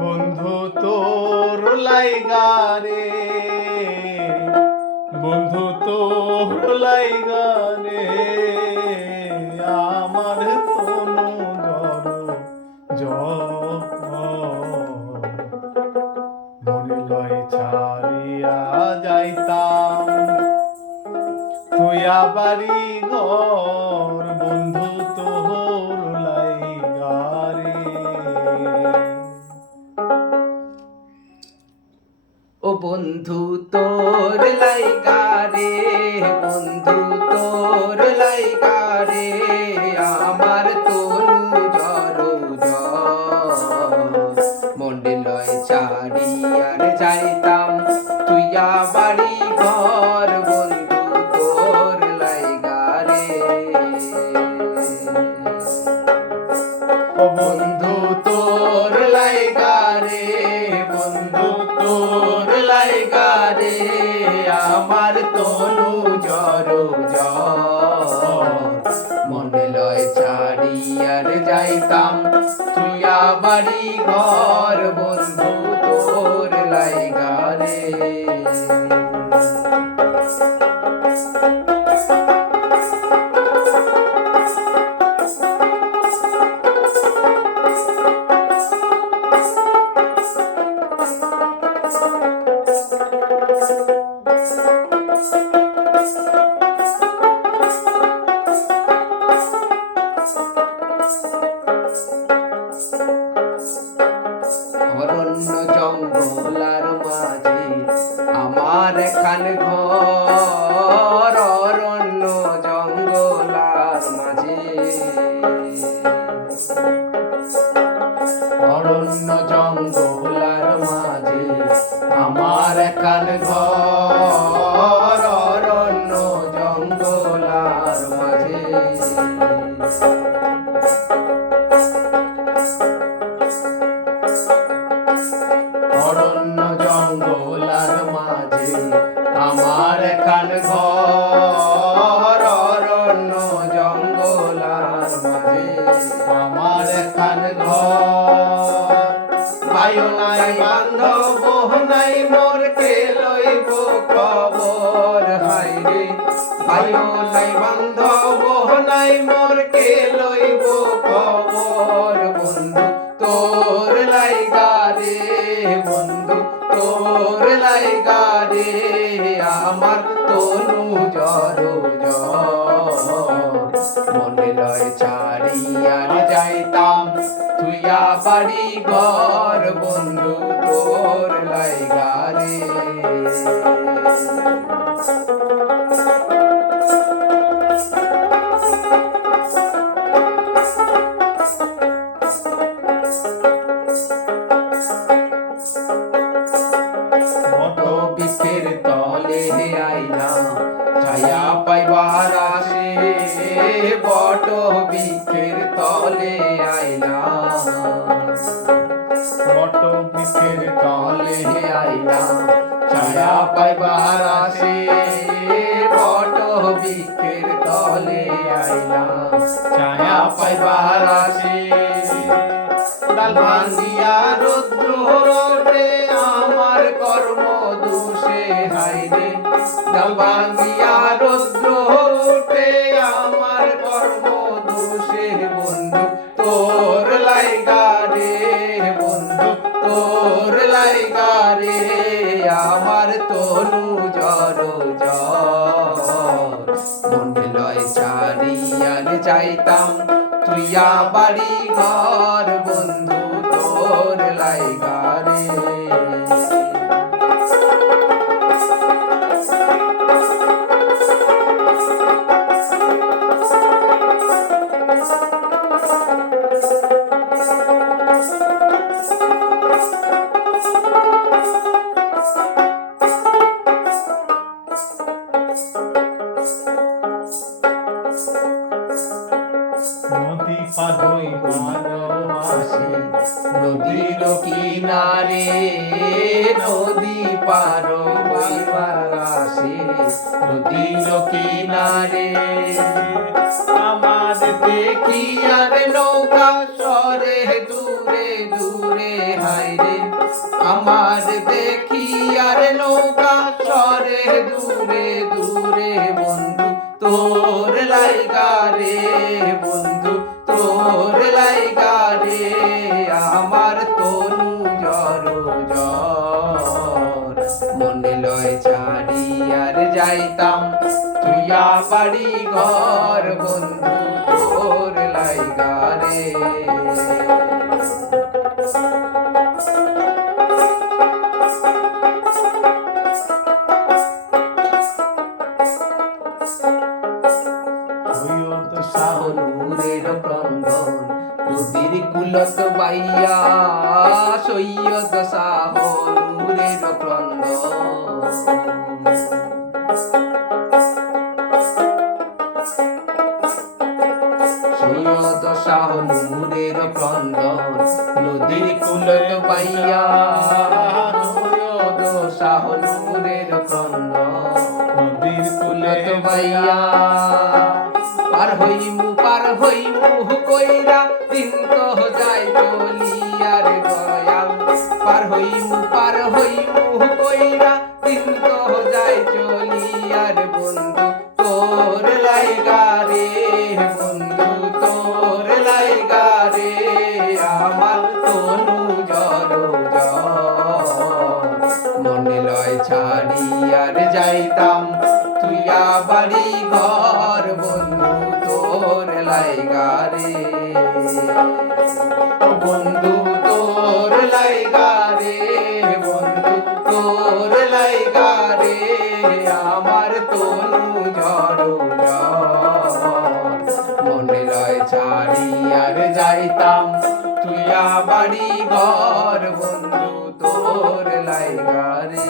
বন্ধু তোর লাইগা রে, বন্ধু তোর লাইগা রে, আমার তনু মনে লয় ছাড়িয়া যাইতাম তুই বাড়ি ঘর, বন্ধু তোর লাইগা রে। ও বন্ধু তোর লাইগা রে, বন্ধু তোর লাইগা রে, আমার তনু জড়ো মনে লয় ছাড়িয়ার যাইতাম তুইয়া বাড়ি ঘর, বন্ধু তোর লাইগা রে। ও বন্ধু তোর লাইগা রে, বন্ধু তোর লাইগা রে, আমার তনু জড়ো মনে লয় ছাড়িয়ার যাইতাম তুইয়া বাড়ি ঘর, বন্ধু তোর লাইগা রে। অরণ্য জঙ্গলার মাঝে আমার খান ঘর, অরণ্য জঙ্গলার মাঝে, অরণ্য জঙ্গলার মাঝে আমার খান ঘর, অরণ্য জঙ্গলার মাঝে। অরণ্য জঙ্গলার মাঝে আমার খান ঘর, অরণ্য জঙ্গলার মাঝে আমার খান ঘর। বায়ু নাই বান্ধব নাই মোর কে লইব খবর, হাই রে বায়ু নাই বান্ধব নাই মোর কে লইব খবর, বন্ধু তোর লাইগা রে, বন্ধু তোর লাইগা রে, আমার তনু জড়ো মনে লয় ছাড়িয়ার যাইতাম তুইয়া বাড়ি ঘর, বন্ধু তোর লাইগা রে। বৃক্ষের তলে আইলাম ছায়া পাইবার আসে, বট বৃক্ষের তলে আইলাম, বট বৃক্ষের তলে আইলাম ছায়া পাইবার আসে, বট বৃক্ষের তলে আইলাম ছায়া পাইবার আসে। ডাল ভাঙ্গিয়া রৌদ্র রোদে আমার কর্ম দোষে, হাই রে ডাল ভাঙ্গিয়া রৌদ্র ওঠে আমার কর্ম দোষে, বন্ধু তোর লাইগা রে, বন্ধু তোর লাইগা রে, আমার তনু জড়ো মনে লয় ছাড়িয়ার যাইতাম তুইয়া বাড়ি ঘর, বন্ধু তোর লাইগা রে। নদী পার হইব ভালোবাসি নদীর কিনারে, নদী পার হইবার আসে। নদীর কিনারে আমার দেখি আর নৌকা সরে দূরে দূরে হায়রে আমার দেখি আর নৌকা সরে দূরে দূরে বন্ধু তোর লাইগা রে বন্ধু তোর লাইগা রে আমার তনু জর জর মনে লয় ছাড়ি আর যাইতাম তুইয়া বাড়ি ঘর বন্ধু তোর লাইগা রে সৈয়দ শাহনুরের ক্রন্দন নদীর কুলত বাইয়া সৈয়দ শাহনুরের ক্রন্দন সৈয়দ শাহনুরের ক্রন্দন নদীর কুলত বাইয়া সৈয়দ শাহনুরের ক্রন্দন নদীর কুলত কুলে বাইয়া পার হইমু কইরা দিন তো যায় চলিয়ার দয়াল পার হইমু কইরা দিন তো যায় চলিয়ার বন্ধু তোর লাইগা রে বন্ধু তোর লাইগা রে আমার তনু জর জর মনে লয় ছাড়ি আর যাইতাম তুইয়া বাড়ি ঘর বন্ধু তোর লাইগা রে বন্ধু তোর লাইগা রে বন্ধু তোর লাইগা রে আমার তনু জর মনে লয় ছাড়ি আর যাইতাম তুইয়া বাড়ি ঘর বন্ধু তোর লাইগা রে